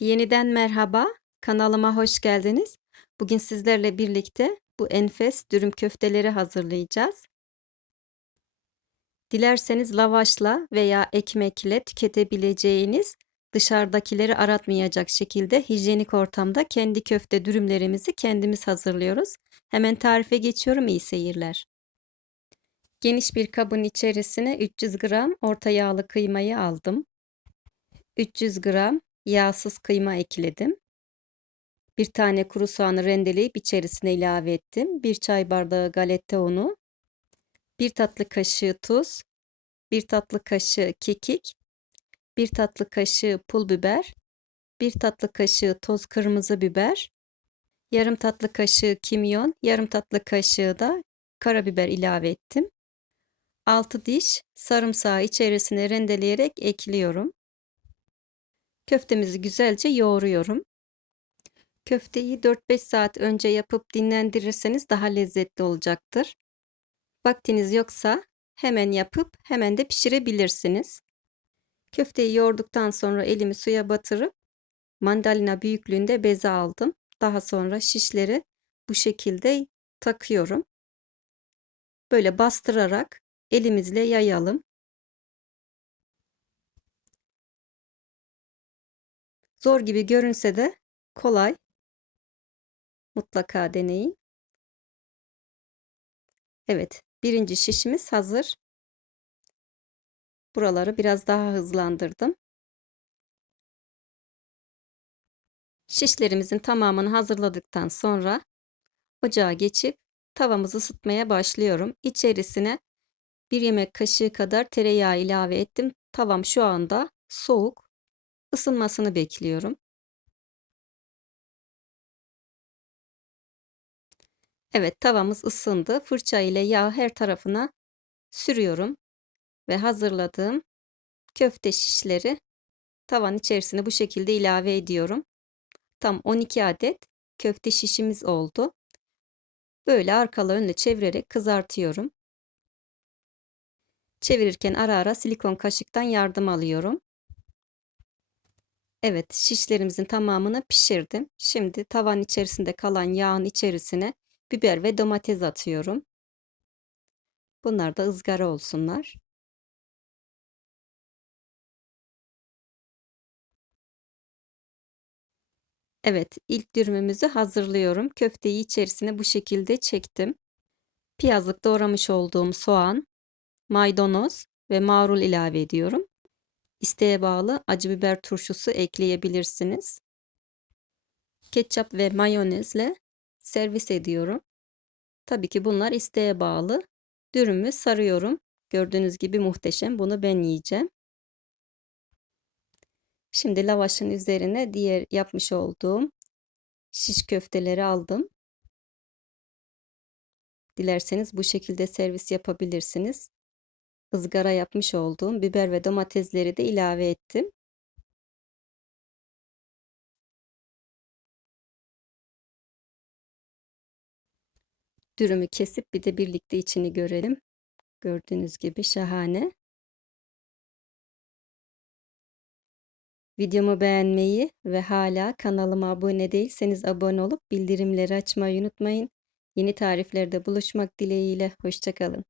Yeniden merhaba, kanalıma hoş geldiniz. Bugün sizlerle birlikte bu enfes dürüm köfteleri hazırlayacağız. Dilerseniz lavaşla veya ekmekle tüketebileceğiniz, dışarıdakileri aratmayacak şekilde hijyenik ortamda kendi köfte dürümlerimizi kendimiz hazırlıyoruz. Hemen tarife geçiyorum, iyi seyirler. Geniş bir kabın içerisine 300 gram orta yağlı kıymayı aldım. 300 gram yağsız kıyma ekledim. Bir tane kuru soğanı rendeleyip içerisine ilave ettim. Bir çay bardağı galeta unu, bir tatlı kaşığı tuz, bir tatlı kaşığı kekik, bir tatlı kaşığı pul biber, bir tatlı kaşığı toz kırmızı biber, yarım tatlı kaşığı kimyon, yarım tatlı kaşığı da karabiber ilave ettim. 6 diş sarımsağı içerisine rendeleyerek ekliyorum. Köftemizi güzelce yoğuruyorum. Köfteyi 4-5 saat önce yapıp dinlendirirseniz daha lezzetli olacaktır. Vaktiniz yoksa hemen yapıp hemen de pişirebilirsiniz. Köfteyi yoğurduktan sonra elimi suya batırıp mandalina büyüklüğünde beze aldım. Daha sonra şişleri bu şekilde takıyorum. Böyle bastırarak elimizle yayalım. Zor gibi görünse de kolay. Mutlaka deneyin. Evet, birinci şişimiz hazır. Buraları biraz daha hızlandırdım. Şişlerimizin tamamını hazırladıktan sonra ocağa geçip tavamızı ısıtmaya başlıyorum. İçerisine bir yemek kaşığı kadar tereyağı ilave ettim. Tavam şu anda soğuk ısınmasını bekliyorum. Evet tavamız ısındı. Fırça ile yağ her tarafına sürüyorum ve hazırladığım köfte şişleri tavan içerisine bu şekilde ilave ediyorum. Tam 12 adet köfte şişimiz oldu. Böyle arkalı önlü çevirerek kızartıyorum. Çevirirken ara ara silikon kaşıktan yardım alıyorum. Evet, şişlerimizin tamamını pişirdim. Şimdi tavan içerisinde kalan yağın içerisine biber ve domates atıyorum. Bunlar da ızgara olsunlar. Evet, ilk dürümümüzü hazırlıyorum. Köfteyi içerisine bu şekilde çektim. Piyazlık doğramış olduğum soğan, maydanoz ve marul ilave ediyorum. İsteğe bağlı acı biber turşusu ekleyebilirsiniz. Ketçap ve mayonezle servis ediyorum. Tabii ki bunlar isteğe bağlı. Dürümü sarıyorum. Gördüğünüz gibi muhteşem. Bunu ben yiyeceğim. Şimdi lavaşın üzerine diğer yapmış olduğum şiş köfteleri aldım. Dilerseniz bu şekilde servis yapabilirsiniz ızgara yapmış olduğum biber ve domatesleri de ilave ettim. Dürümü kesip bir de birlikte içini görelim. Gördüğünüz gibi şahane. Videomu beğenmeyi ve hala kanalıma abone değilseniz abone olup bildirimleri açmayı unutmayın. Yeni tariflerde buluşmak dileğiyle. Hoşçakalın.